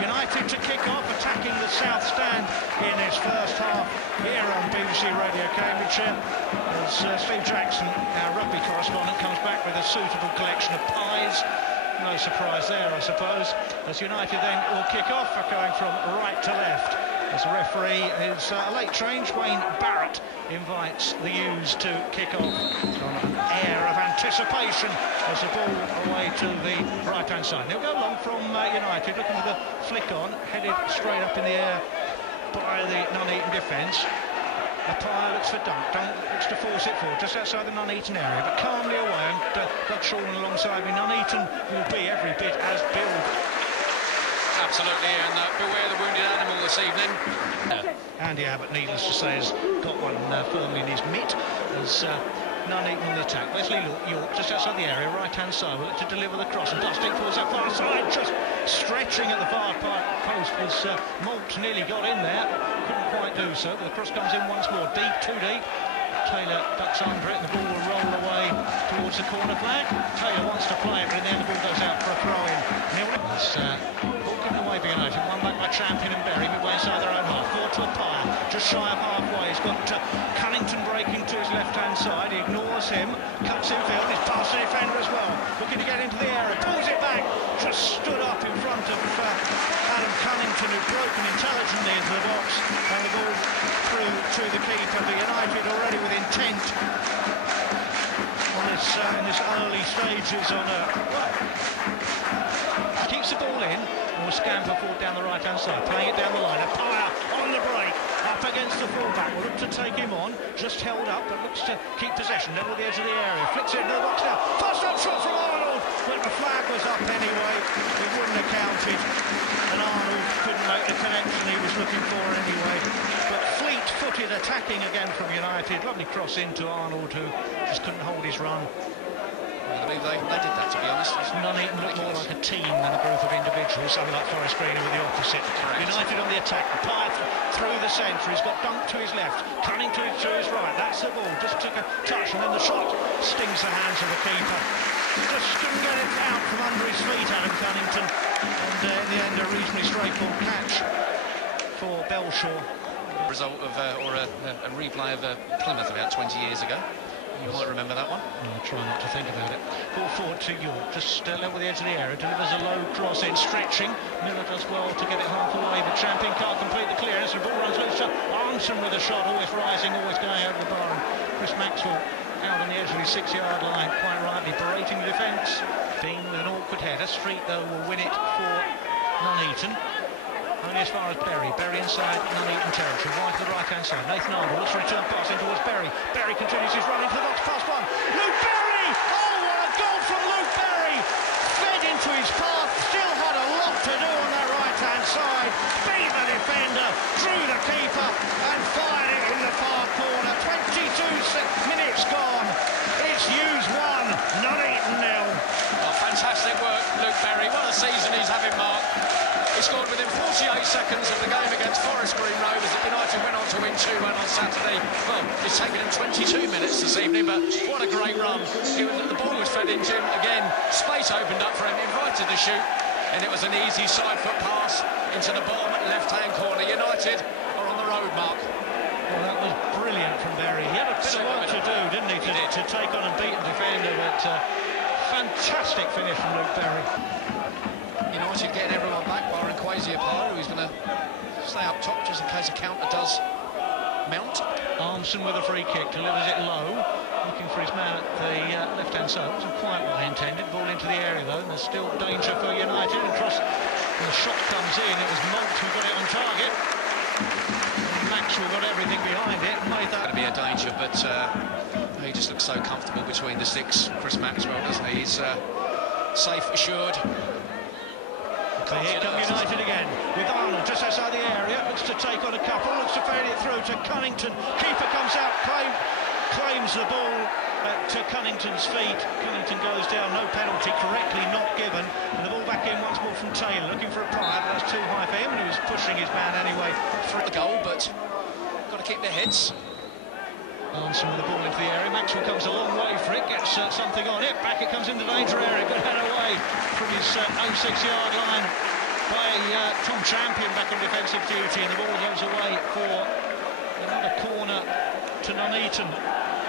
United to kick off, attacking the south stand in his first half here on BBC Radio Cambridgeshire. As Steve Jackson, our rugby correspondent, comes back with a suitable collection of pies. No surprise there, I suppose, as United then will kick off, going from right to left. As the referee is a late change, Wayne Barrett invites the U's to kick off on an air of anticipation as the ball away to the right-hand side. They'll go long from United, looking for the flick on, headed straight up in the air by the Nuneaton defence. A pile looks for Dunk. Dunk looks to force it forward, just outside the Nuneaton area, but calmly away, and Doug Shorman alongside me. Nuneaton will be every bit as billed. Absolutely, and beware the wounded animal this evening. Andy Abbott, needless to say, has got one firmly in his mitt as Nuneaton on the attack. Wesley York just outside the area, right-hand side, will look to deliver the cross, and Dustin falls that far side, just stretching at the far post was Malt, nearly got in there, couldn't quite do so, but the cross comes in once more, deep, too deep. Taylor ducks under it, and the ball will roll away towards the corner flag. Taylor wants to play it, but in the end the ball goes out for a throw-in. Ball given away by United, won back by Champion and Berry, midway inside their own half, forward to a pile, just shy of halfway. He's got Cunnington breaking to his left-hand side, he ignores him, cuts infield, he's past the defender as well, looking to get into the area, pulls it back, just stood up in front of Adam Cunnington, who'd broken intelligently into the box, and the ball through to the keeper. The United already with intent on this in this early stages on keeps the ball in, and will scamper forward down the right-hand side, playing it down the line. A Pire on the break, up against the fullback, will look to take him on, just held up, but looks to keep possession, level the edge of the area, flicks it into the box now, fast up shot from Arnold, but the flag was up anyway, it wouldn't have counted, and Arnold couldn't make the connection he was looking for anyway, but fleet-footed attacking again from United, lovely cross into Arnold, who just couldn't hold his run. I believe they did that, to be honest. Nuneaton looked more like a team than a group of individuals, something like Forest Green with the opposite. Correct. United on the attack, Pire through the centre, he's got Dunk to his left, Cunnington to his right, that's the ball, just took a touch, and then the shot stings the hands of the keeper. Just couldn't get it out from under his feet, Adam Cunnington, and in the end a reasonably straightforward catch for Belshaw. Result of, or a replay of Plymouth about 20 years ago. You might remember that one. I'll try not to think about it. Ball forward to York, just level the edge of the area, delivers a low cross in, stretching. Miller does well to get it half away, but Champion can't complete the clearance. The ball runs loose. Armstrong with a shot, always rising, always going over the bar. And Chris Maxwell out on the edge of his 6-yard line, quite rightly berating the defence. Bean with an awkward header. Street, though, will win it for Nuneaton. Only as far as Berry. Berry inside Nuneaton territory, wide to the right-hand side. Nathan Arnold looks to return pass in towards Berry. Berry continues his run into the box, past one. Luke Berry! Oh, what a goal from Luke Berry! Fed into his path, still had a lot to do on that right-hand side. Beat the defender, drew the keeper, and fired it in the far corner. 22 minutes gone. It's Hughes 1, Nuneaton 0. Oh, fantastic work, Luke Berry. What a season he's having, Mark. He scored within 48 seconds of the game against Forest Green Rovers. United went on to win 2-1 on Saturday. Well, it's taken him 22 minutes this evening, but what a great run. The ball was fed into him. Again, space opened up for him, invited the shoot, and it was an easy side-foot pass into the bottom left-hand corner. United are on the road, Mark. Well, that was brilliant from Berry. He had a bit of work to do, didn't he, to take on and beat the defender, but fantastic finish from Luke Berry. United getting everyone back, barring Kwesi Apara, who's going to stay up top just in case a counter does mount. Armstrong with a free kick, delivers it low, looking for his man at the left-hand side. It wasn't quite what they intended. Ball into the area, though, and there's still danger for United. And the shot comes in. It was Malt who got it on target. Maxwell got everything behind it. Made that. Going to be a danger, but he just looks so comfortable between the sticks, Chris Maxwell, doesn't he? He's safe, assured. So here come United again, with Arnold just outside the area, looks to take on a couple, looks to fade it through to Cunnington. Keeper comes out, claims the ball to Cunnington's feet. Cunnington goes down, no penalty, correctly not given. And the ball back in once more from Taylor, looking for a Pire, but that's too high for him, and he was pushing his man anyway. For the goal, but got to keep their heads. Armstrong with the ball into the area. Maxwell comes a long way for it, gets something on it. Back it comes into danger area. Good head away from his own 6-yard line. by Tom Champion back on defensive duty, and the ball goes away for another corner to Nuneaton.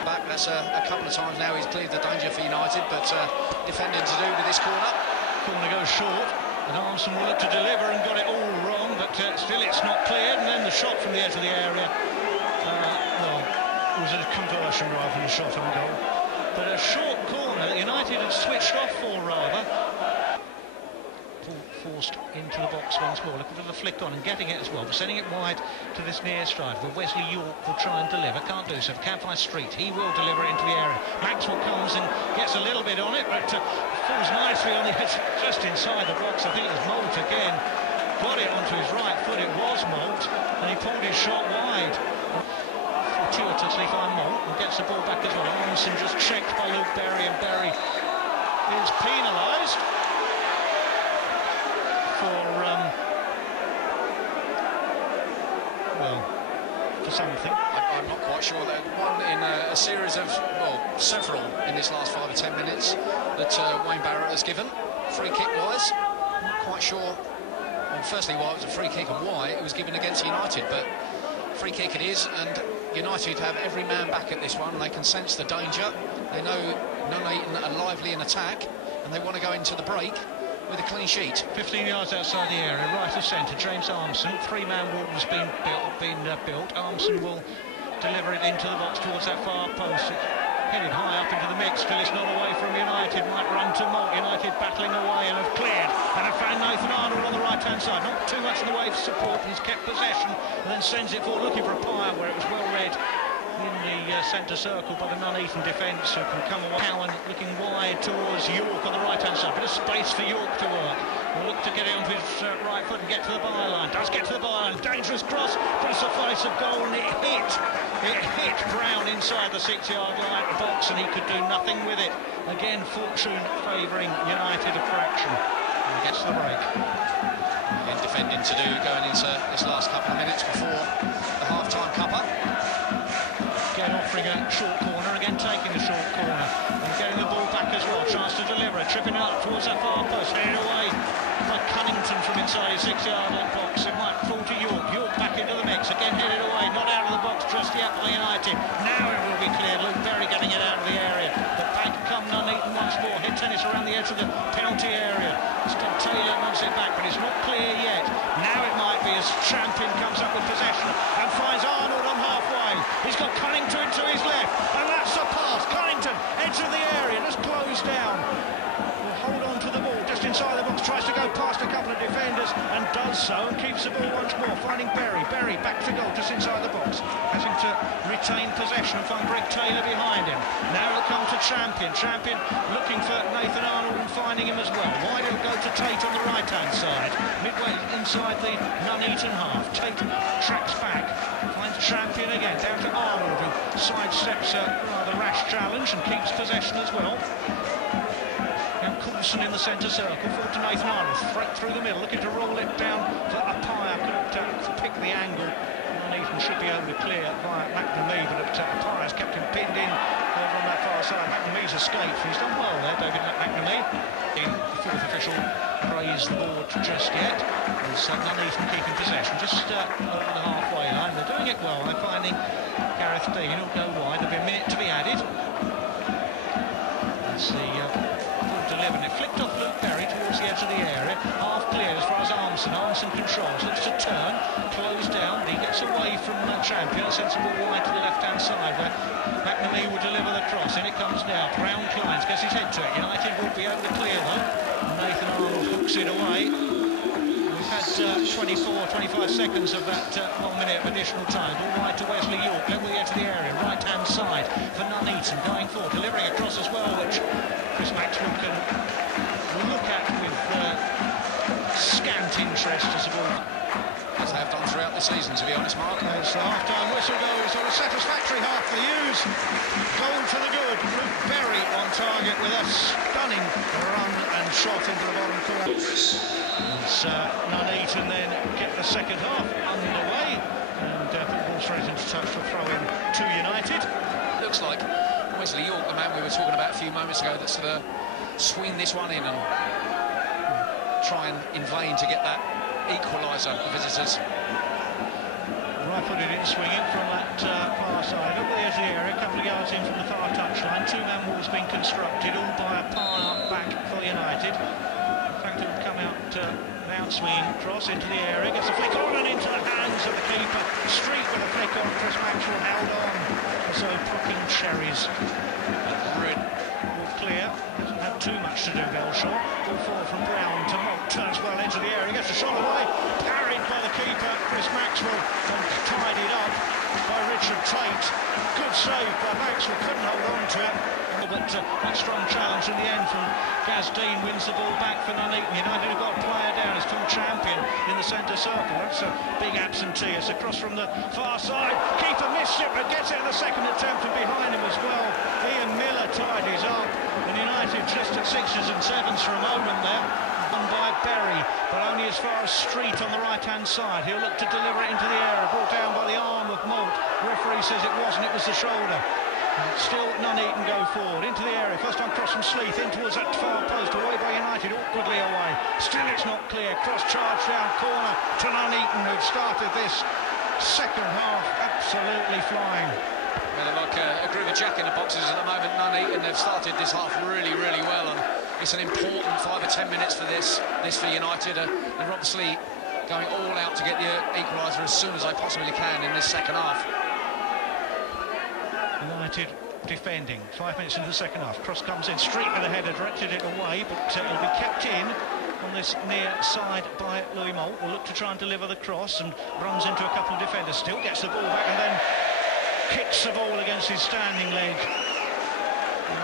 Back, that's a couple of times now he's cleared the danger for United, but defending to do with this corner. Corner goes short, and Armstrong will look to deliver and got it all wrong, but still it's not cleared, and then the shot from the edge of the area. Well, it was a conversion rather than a shot on goal. But a short corner that United had switched off for, rather. Forced into the box once more, looking for the flick on and getting it as well, but sending it wide to this near strider. But Wesley York will try and deliver, can't do so. Can't find Street, he will deliver into the area. Maxwell comes and gets a little bit on it, but falls nicely on the edge, just inside the box. I think it was Moult again. Got it onto his right foot, it was Moult, and he pulled his shot wide. Fortuitously find Moult and gets the ball back as well. Armstrong just checked by Luke Berry, and Berry is penalised for something. I'm not quite sure. That one in a series of, well, several in this last 5 or 10 minutes that Wayne Barrett has given, free kick wise. Not quite sure. Well, firstly, why it was a free kick and why it was given against United, but free kick it is, and United have every man back at this one. They can sense the danger. They know Nuneaton are lively in attack, and they want to go into the break with a clean sheet. 15 yards outside the area, right of centre, James Armstrong. Three-man wall has been built. Armstrong will deliver it into the box towards that far post. It's headed high up into the mix, still it's not away from United. Might run to Moult. United battling away and have cleared. And have found Nathan Arnold on the right-hand side. Not too much in the way of support. He's kept possession and then sends it forward, looking for a pyre where it was well read in the centre circle by the Nuneaton defence, who can come away. Cowan looking wide towards York on the right-hand side. Bit of space for York to work. Will look to get it onto his right foot and get to the byline. Does get to the byline. Dangerous cross, but it's a face of goal, and it hit Brown inside the 6-yard line box, and he could do nothing with it. Again, fortune favouring United a fraction. And he gets to the break. Again, defending to do going into this last couple of minutes before the half-time cuppa. Again offering a short corner, again taking a short corner and getting the ball back as well. Chance to deliver it, tripping up towards that far post, headed away by Cunnington from inside his 6-yard box. It might fall to York. York back into the mix, again headed away, not out of the box just yet by United. Now it will be cleared. Luke Berry getting it out of the area. But back come Nuneaton once more. Head tennis around the edge of the penalty area. Scott Taylor wants it back, but it's not clear yet. Now it might be as Champion comes up with possession and finds Arnold on halfway. He's got Cunnington to his left, and that's the pass. Cunnington, edge of the area, just closed down. Will hold on to the ball just inside the box, tries to go past a couple of defenders and does so, and keeps the ball once more, finding Berry. Berry back to goal just inside the box, having to retain possession and find Greg Taylor behind him. Now it'll come to Champion. Champion looking for Nathan Arnold and finding him as well. Wide it'll go to Tate on the right-hand side, midway inside the Nuneaton half. Tate tracks back, finds Champion again, down to Arnold, who sidesteps a rather rash challenge and keeps possession as well. Now Coulson in the centre circle, forward to Nathan Arnold, through the middle, looking to roll it down for a pyre. Couldn't pick the angle. Nuneaton should be able to clear via McNamee, but Pyre's kept him pinned in over on that far side. McNamee's escaped. He's done well there, David McNamee. In the fourth official praised the board just yet. As Nuneaton keeping possession just over the halfway line. They're doing it well. They're finding Gareth Dean will go wide. There'll be a minute to be added. Let's see. Delivered it, flicked off Luke Berry towards the edge of the area, half cleared as far as Armstrong. Armstrong controls, looks to turn, close down, he gets away from Champion, sends the ball wide to the left-hand side where McNamee will deliver the cross. In it comes now, Brown climbs, gets his head to it. United will be able to clear though. Nathan Arnold hooks it away. We've had 25 seconds of that 1 minute of additional time. All right to Wesley York, level the edge of the area, right-hand side for Nuneaton, going forward, delivering across as well, which Chris Maxwell can look at with scant interest as a ball. As they have done throughout the season, to be honest, Mark. As the half-time whistle goes on a satisfactory half for the U's. Goal to the good. Luke Berry on target with a stunning run and shot into the bottom corner. As Nuneaton then get the second half underway, and ball straight into touch for throw-in to United. Looks like Wesley York, the man we were talking about a few moments ago, that's going to swing this one in. And trying in vain to get that equaliser, the visitors. Right-footed in, swinging from that far side. Up the edge of the area, a couple of yards in from the far touchline. Two-man walls being constructed, all by a par back for United. In fact, it will come out swinging cross into the area, gets a flick on and into the hands of the keeper. Street with a flick on. Chris Maxwell held on. So plucking cherries. All clear. Hasn't had too much to do, Belshaw. All four from Brown to Malt. Turns well into the area, gets a shot away. Parried by the keeper, Chris Maxwell, and tidied up by Richard Tate. Good save by Maxwell, couldn't hold on to it. But that strong challenge in the end from Gaz Dean wins the ball back for Nuneaton. United have got a player down, his full champion in the centre circle. That's a big absentee. It's across from the far side. Keeper missed it, but gets it in the second attempt, and behind him as well. Ian Miller tidies up, and United just at 6s and 7s for a moment there. Won by Berry, but only as far as Street on the right-hand side. He'll look to deliver it into the air, brought down by the arm of Malt. Referee says it wasn't, it was the shoulder. Still Nuneaton go forward into the area. First time cross from Sleeth in towards that far post, away by United, awkwardly away. Still it's not clear. Cross charge down corner to Nuneaton, who've started this second half absolutely flying. Well, they're like a groove of jack in the boxes at the moment, Nuneaton. They've started this half really, really well, and it's an important 5 or 10 minutes for this for United. They're obviously going all out to get the equaliser as soon as they possibly can in this second half. United defending, 5 minutes into the second half. Cross comes in, Street with a header, directed it away, but it'll be kept in on this near side by Louis Malt. Will look to try and deliver the cross and runs into a couple of defenders. Still gets the ball back and then kicks the ball against his standing leg.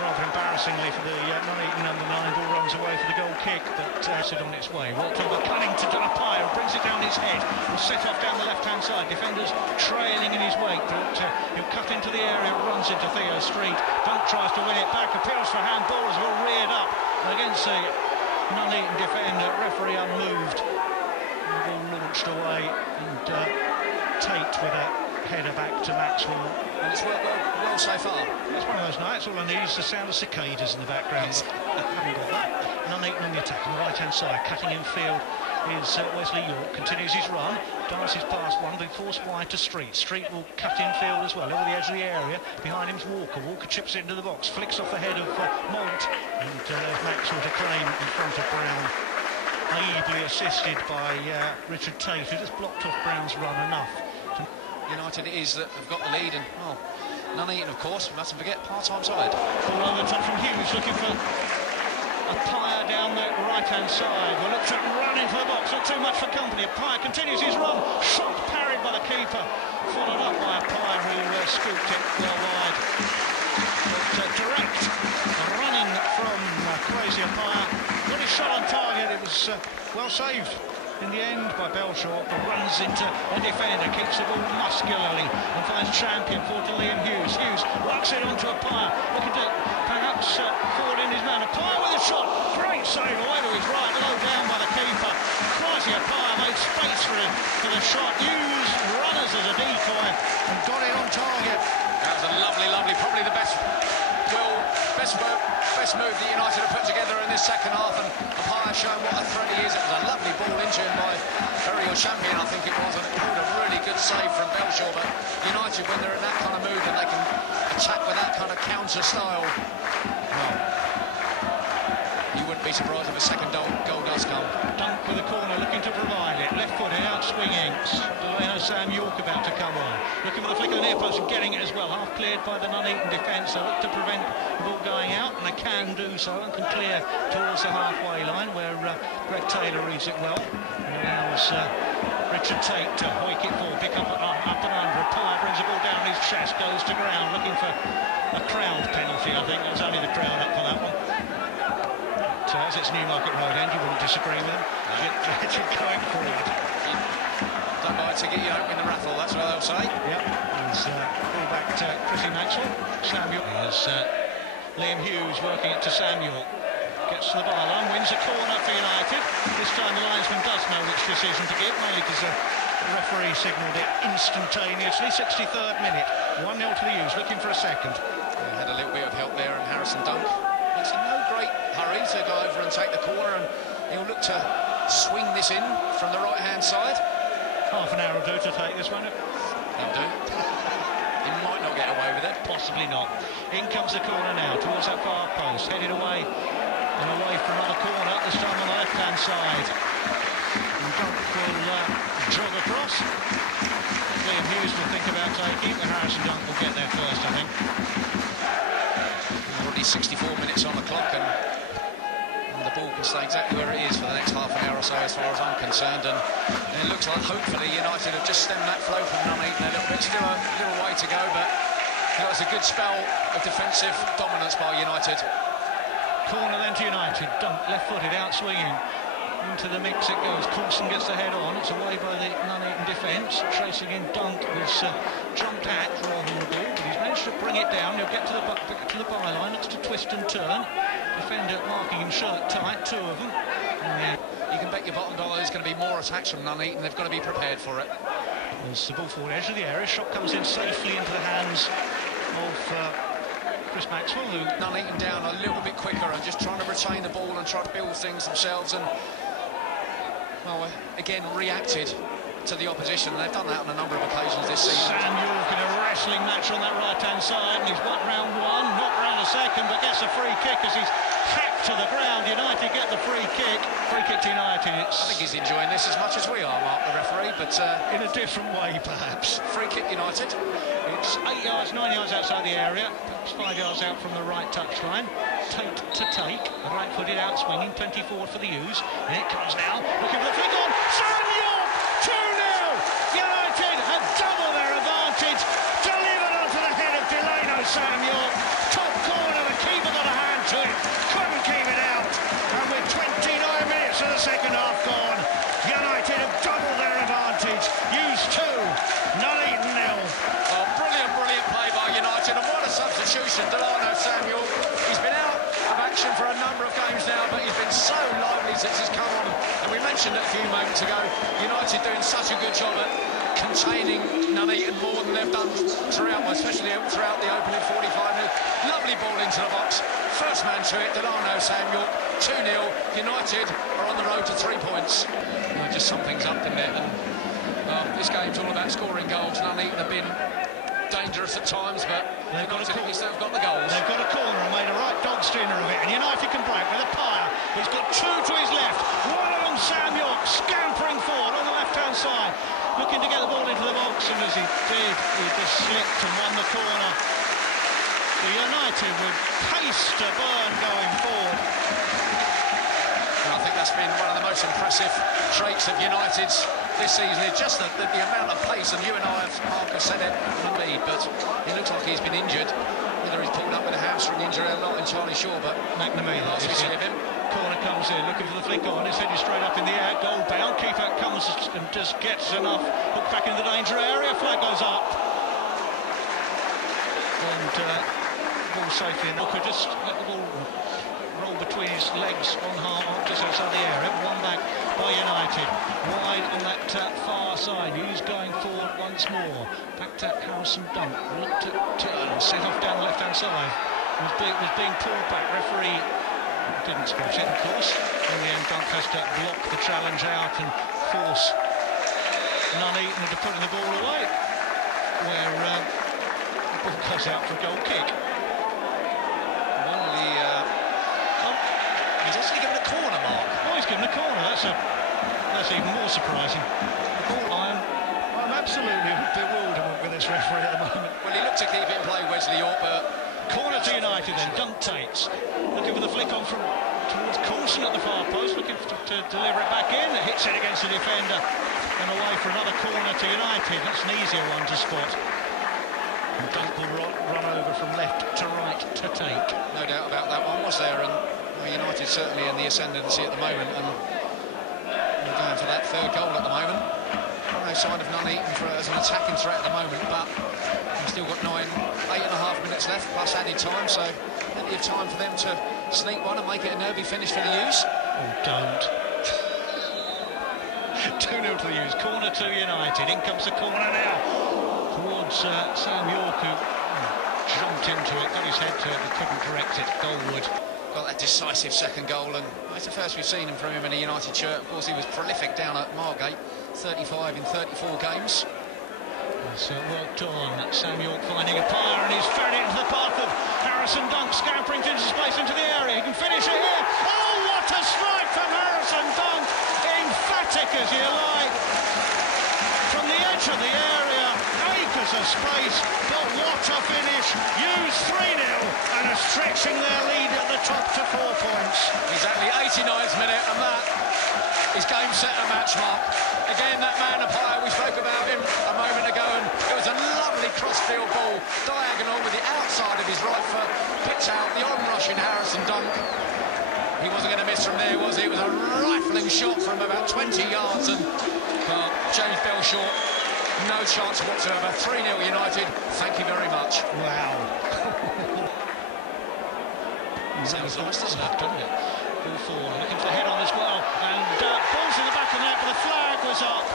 Rather embarrassingly for the Nuneaton number 9, ball runs away for the goal kick, but it's on its way. Walked over Cunnington to Apaya, brings it down his head, will set off down the left-hand side. Defenders trailing in his wake, but he'll cut into the area, runs into Theo Street. Dunk tries to win it back, appeals for handball as well, reared up against the Nuneaton defender. Referee unmoved. The ball launched away, and Tate with a header back to Maxwell. And it's worked well so far. It's one of those nights. All I need is the sound of cicadas in the background. I haven't got that. Nuneaton on the attack on the right-hand side. Cutting in field is Wesley York. Continues his run. Dances past one. But forced wide to Street. Street will cut in field as well. Over the edge of the area. Behind him's Walker. Walker chips it into the box. Flicks off the head of Malt. And there's Maxwell to claim in front of Brown. Ably assisted by Richard Tate, who just blocked off Brown's run enough. United it is that have got the lead, and well, Nuneaton, of course, mustn't forget, part-time side. Ball over the top from Hughes, looking for Apaya down the right-hand side. Will look to run into the box, not too much for company. Apaya continues his run, shot parried by the keeper, followed up by Apaya, who scooped it well wide. But direct running from Crazy Apaya. Got his shot on target, it was well saved in the end by Belshaw, but runs into a defender, keeps the ball muscularly and finds champion for to Liam Hughes. Hughes works it onto Apaya, looking to perhaps forward in his man. Apaya with a shot, great save away to his right, low down by the keeper. Quasi Apaya made space for him for the shot, used runners as a decoy and got it on target. That was a lovely, probably the best move that United have put together in this second half, and Apaya showing what a threat he is. It was a lovely ball into him by Berry, your champion, I think it was, and it pulled a really good save from Belshaw. But United, when they're in that kind of mood and they can attack with that kind of counter style, well, you wouldn't be surprised if a second goal does come. Dunk with the corner, looking to provide it. Left footed, out swinging. Sam York about to come on. Looking for the flick of the near post and getting it as well. Half cleared by the Nuneaton defence. They look to prevent the ball going out, and they can do so and can clear towards the halfway line where Greg Taylor reads it well. And allows Richard Tate to hoik it forward, pick up and under. Apaya brings the ball down his chest, goes to ground, looking for a crowd penalty, I think. It was only the crowd up for that one. As it's Newmarket Road end, you wouldn't disagree with him. Richard going forward. Don't buy a ticket, you don't win the raffle, that's what they'll say. Yep, he's ball back to Chrissy Maxwell. Samuel. Here's Liam Hughes working it to Samuel. Gets to the byline, wins a corner for United. This time the linesman does know which decision to give, mainly because the referee signalled it instantaneously. 63rd minute, 1-0 to the Hughes, looking for a second. Yeah, had a little bit of help there, and Harrison Dunk. It's in no great hurry to go over and take the corner, and He'll look to swing this in from the right-hand side. Half an hour will do to take this one. He'll do. He might not get away with it. Possibly not. In comes the corner now, towards that far post, headed away and away for another corner, this time on the left-hand side. And Dunk will jog across. Liam Hughes will think about taking, but Harrison Dunk will get there first, I think. Already 64 minutes on the clock, and the ball can stay exactly where it is for the next half an hour or so, as far as I'm concerned. And it looks like hopefully United have just stemmed that flow from Nuneaton a little bit. Still a little way to go, but that was a good spell of defensive dominance by United. Corner then to United. Dunk left-footed, out swinging. Into the mix it goes. Coulson gets the head on. It's away by the Nuneaton defence. Tracing in Dunk was jumped at rather than the ball, but he's managed to bring it down. He'll get to the byline. Looks to twist and turn. Defender marking him shirt tight. Two of them. And you can bet your bottom dollar there's going to be more attacks from Nuneaton. They've got to be prepared for it. As the ball forward edge of the area, shot comes in safely into the hands of Chris Maxwell, who Nuneaton down a little bit quicker and just trying to retain the ball and try to build things themselves, and well, again reacted to the opposition. They've done that on a number of occasions this season. Sam York in a wrestling match on that right-hand side, and he's won round one, not round a second, but gets a free kick as he's hacked to the ground. United get the free kick. Free kick to United. I think he's enjoying this as much as we are, Mark, the referee, but in a different way, perhaps. Free kick United. It's 8 yards, 9 yards outside the area. It's 5 yards out from the right touchline. Tate to take. Right-footed out swinging. 24 for the U's. And it comes now. Looking for the flick on. Sam York! 2-0! United have doubled their advantage. Delivered onto the head of Delano. Sam York. Top corner. The keeper got a hand to it. Couldn't keep it out. And with 29 minutes of the second half gone, United have doubled their advantage. U's 2. Nuneaton 0. Brilliant play by United, and what a substitution. Delano Sam York. He's been out of action for a number of games now, but he's been so lively since he's come on. And we mentioned it a few moments ago, United doing such a good job at containing Nuneaton more than they've done throughout, especially throughout the opening 45 minutes. Lovely ball into the box. First man to it, Delano Sam York. 2-0. United are on the road to 3 points. Just sum things up, didn't it? And this game's all about scoring goals. Nuneaton have been dangerous at times, but they've got the goals. They've got a corner and made a right dog steamer of it, and United can break with a pyre. He's got 2 to his left. One of them, Sam York, scampering forward on the left-hand side, looking to get the ball into the box, and as he did, he just slipped and won the corner. The United with pace to burn going forward. And I think that's been one of the most impressive traits of United's this season, is just the amount of pace, and you and I, Mark, have said it in the lead, but it looks like he's been injured. Whether he's pulled up with a hamstring injury, I'm not entirely sure, but McNamee, last we see of him. Corner comes in, looking for the flick on, it's headed straight up in the air, goal bound, keeper comes and just gets enough, hooked back into the danger area, flag goes up. And ball safely, and Booker just let the ball roll between his legs on half, just outside the area, one back by United, wide on that far side. He's going forward once more. Back to Harrison Dunk, looked at turn, set off down the left-hand side. Was being pulled back. Referee didn't spot it, of course. In the end, Dunk has to block the challenge out and force Nuneaton into putting the ball away, where the ball goes out for a goal kick. He's actually given a corner, Mark. Oh, he's given a corner. That's even more surprising. I'm absolutely bewildered with this referee at the moment. Well, he looked to keep it in play, Wesley York, but corner to United then. Dunk Tates looking for the flick on from towards Coulson at the far post, looking to deliver it back in. It hits it against the defender and away for another corner to United. That's an easier one to spot. And Dunk will run over from left to right to take. No doubt about that one, was there? And United certainly in the ascendancy at the moment, and going for that third goal at the moment. No sign of Nuneaton as an attacking threat at the moment, but we've still got 8.5 minutes left plus added time, so plenty of time for them to sneak one and make it a nervy finish for the U's. Oh, don't. 2-0 to the U's. Corner to United. In comes the corner now towards Sam York, who jumped into it, got his head to it, but couldn't correct it. Goalwood. got that decisive second goal, and it's the first we've seen from him in a United shirt. Of course, he was prolific down at Margate, 35 in 34 games. So worked on. Sam York finding a fire, and he's fed it into the path of Harrison Dunk, scampering into space into the area. He can finish it here. Oh, what a strike from Harrison Dunk! Emphatic, as you like, from the edge of the area, acres of space, but what a finish! Hughes 3-0 and are stretching their lead at the top to 4 points. Exactly, 89th minute, and that is game, set and match, Mark. Again, that man up high, we spoke about him a moment ago, and it was a lovely cross-field ball, diagonal with the outside of his right foot, picked out the on-rushing Harrison Dunk. He wasn't going to miss from there, was he? It was a rifling shot from about 20 yards, and James Bell short, no chance whatsoever. 3-0 United, thank you very much. Wow. Sounds nice, doesn't it? Ball forward, looking for the head on as well, and ball's in the back of the net, but the flag was up.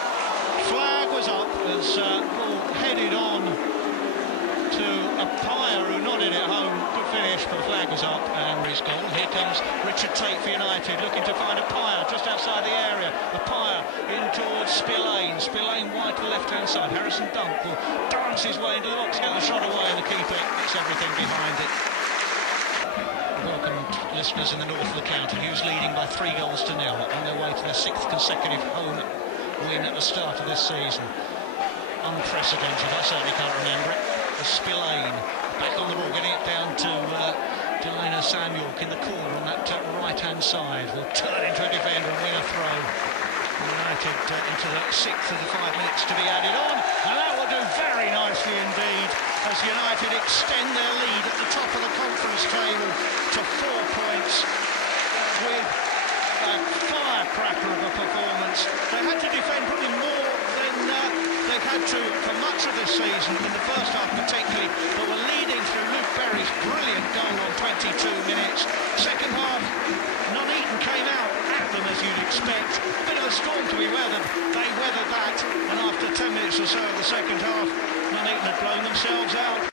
Flag was up as ball headed on to a Pyer who nodded it home. Good finish, but the flag was up, and he's gone. Here comes Richard Tate for United, looking to find a Pyer just outside the area. A Pyer in towards Spillane. Spillane wide to the left-hand side. Harrison Dunk will dance his way into the box, get the shot away, and the keeper gets everything behind it. Welcome, listeners in the north of the county. Hughes leading by 3-0 on their way to their 6th consecutive home win at the start of this season. Unprecedented, I certainly can't remember it. The Spillane back on the ball, getting it down to Delano Sam York in the corner on that right-hand side. Will turn into a defender and win a throw. United into the 6th of the 5 minutes to be added on, and that will do very nicely indeed as United extend their lead at the top of the conference table to 4 points with a firecracker of a performance. They had to defend probably more than they've had to for much of this season, in the first half particularly, but were leading through Luke Berry's brilliant goal on 22 minutes. Second half, Nuneaton came out at them as you'd expect. A bit of a storm to be weathered. They weathered that, and after 10 minutes or so of the second half, Nuneaton had blown themselves out.